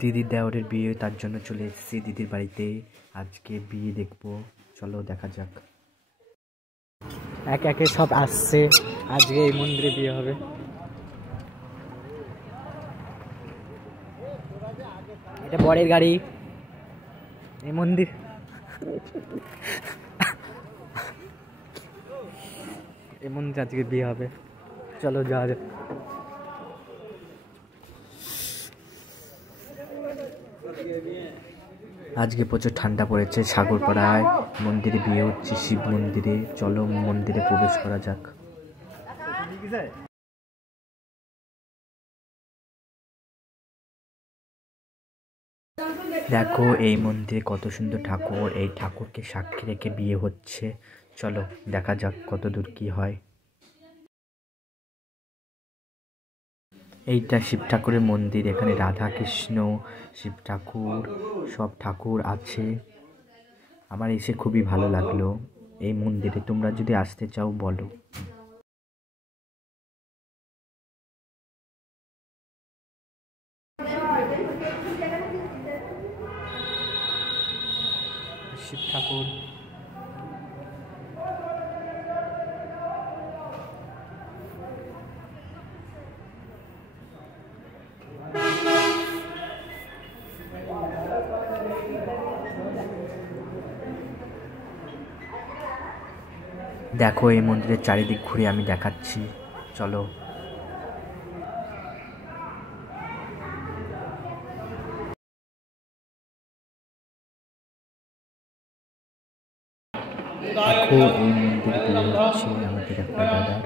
দিদির দেওরের বিয়ে, তার জন্য চলে এসেছি দিদির বাড়িতে। আজকে বিয়ে দেখবো, চলো দেখা যাক। একে একে সব আসছে, আজকে এই মন্দিরে বিয়ে হবে। এটা বরের গাড়ি, এই মন্দির। এই মন্দিরে আজকে বিয়ে হবে, চলো যাওয়া যাক। আজকে প্রচুর ঠান্ডা পড়েছে, সাগরপাড়ায় মন্দিরে বিয়ে হচ্ছে, শিব মন্দিরে। চলো মন্দিরে প্রবেশ করা যাক। দেখো এই মন্দিরে কত সুন্দর ঠাকুর, এই ঠাকুরকে সাক্ষী রেখে বিয়ে হচ্ছে। চলো দেখা যাক কত দূর কি হয়। এইটা শিব ঠাকুরের মন্দির, এখানে রাধা কৃষ্ণ, শিব ঠাকুর, সব ঠাকুর আছে। আমার এসে খুবই ভালো লাগলো এই মন্দিরে। তোমরা যদি আসতে চাও বলো। শিব ঠাকুর, দেখো এই মন্দিরের চারিদিক ঘুরে আমি দেখাচ্ছি, চলো। দেখো এই মন্দির বিয়ে হচ্ছে আমাদের একটা দাদার।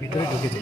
ভিতরে ঢুকেছে।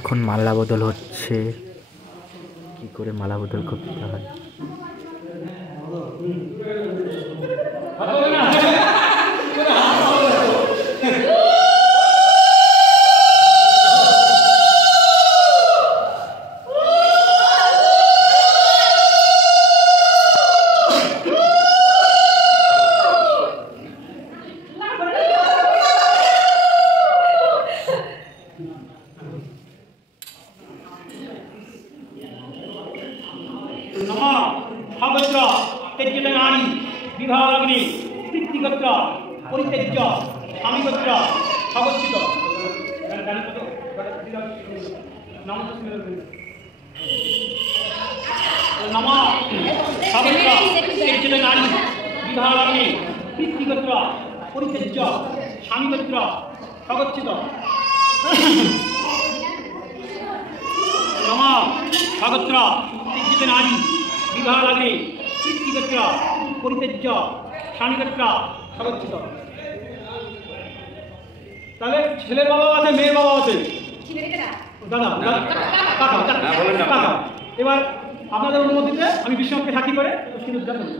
এখন মালা বদল হচ্ছে, কি করে মালা বদল করতে হয়। বিভাগাগ্নি পিতৃগোত্র পরিত্যাজ্য স্বামীগোত্র সগচ্ছিত নম সগোত্র ত্যাজ্যিত নারী বিভাগাগ্নি পিতৃগোত্র পরিত্যাজ্য স্বামীগোত্র সগচ্ছিত নম সগোত্র ত্যাজ্যিত নারী বিভাগাগ্নি পিতৃগোত্র পরিত্যাজ্য স্বামীগোত্র সগচ্ছিত। তাহলে ছেলের বাবা আছে, মেয়ের বাবা আছে, দাদা কাকা। এবার আপনাদের অনুমতিতে আমি বিশ্বকে সাক্ষী করে সিঁদুর দান করি।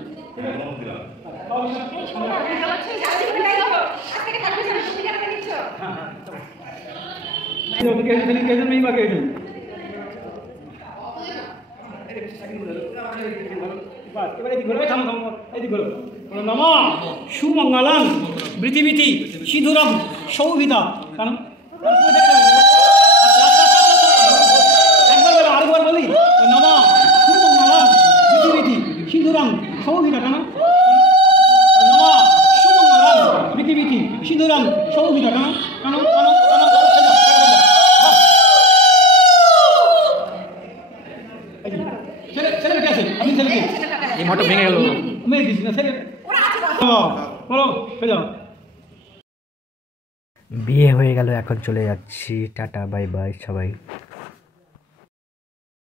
নমঃ সুমঙ্গলং বৃতিবিতি সিধুরম সৌভিতা কারণ একবার বলো আরেকবার বলি নমঃ সুমঙ্গলং বৃতিবিতি সিধুরম সৌভিতা কেন নমঃ সুমঙ্গলং বৃতিবিতি সিধুরম সৌভিতা কেন কেন কেন ছেলে ছেলে বেঁচে আছে আপনি ছেলেকে এই মোটর ভেঙে গেল মেরে দিস না ছেলে বলো চলে বিয়ে হয়ে গেল, এখন চলে যাচ্ছি, টাটা বাই বাই সবাই।